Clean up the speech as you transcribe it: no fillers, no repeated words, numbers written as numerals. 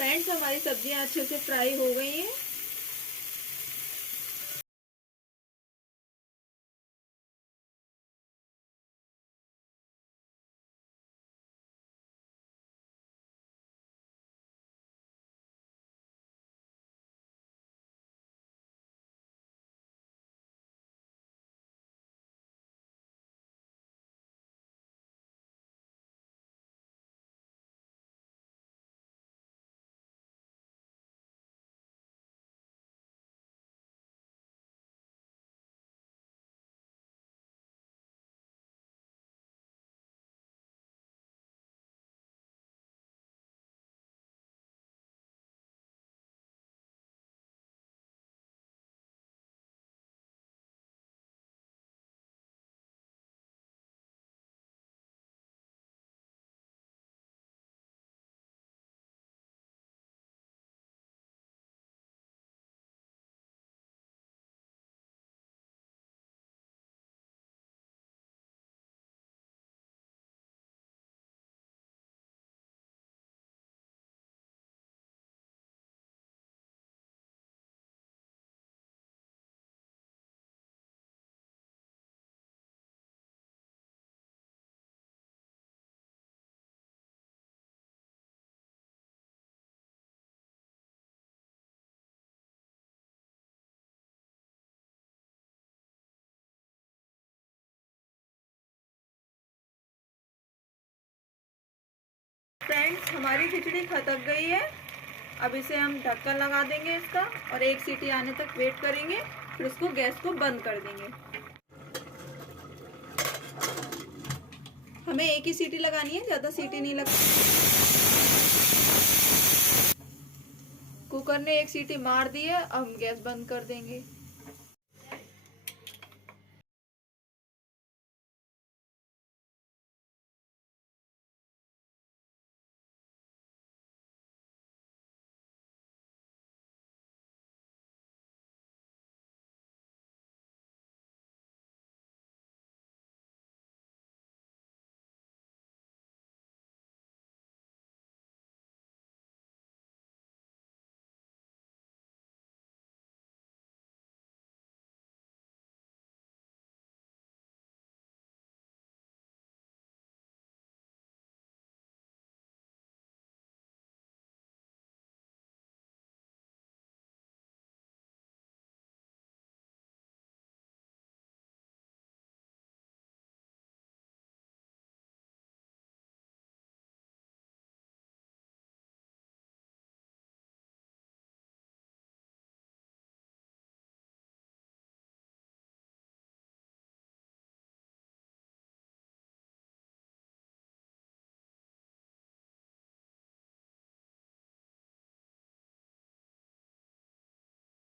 फ्रेंड्स, हमारी सब्जियां अच्छे से फ्राई हो गई हैं। फ्रेंड्स, हमारी खिचड़ी खटक गई है। अब इसे हम ढक्कन लगा देंगे इसका और 1 सीटी आने तक वेट करेंगे, फिर उसको गैस को बंद कर देंगे। हमें 1 ही सीटी लगानी है, ज़्यादा सीटी नहीं लगानी। कुकर ने 1 सीटी मार दी है, अब हम गैस बंद कर देंगे।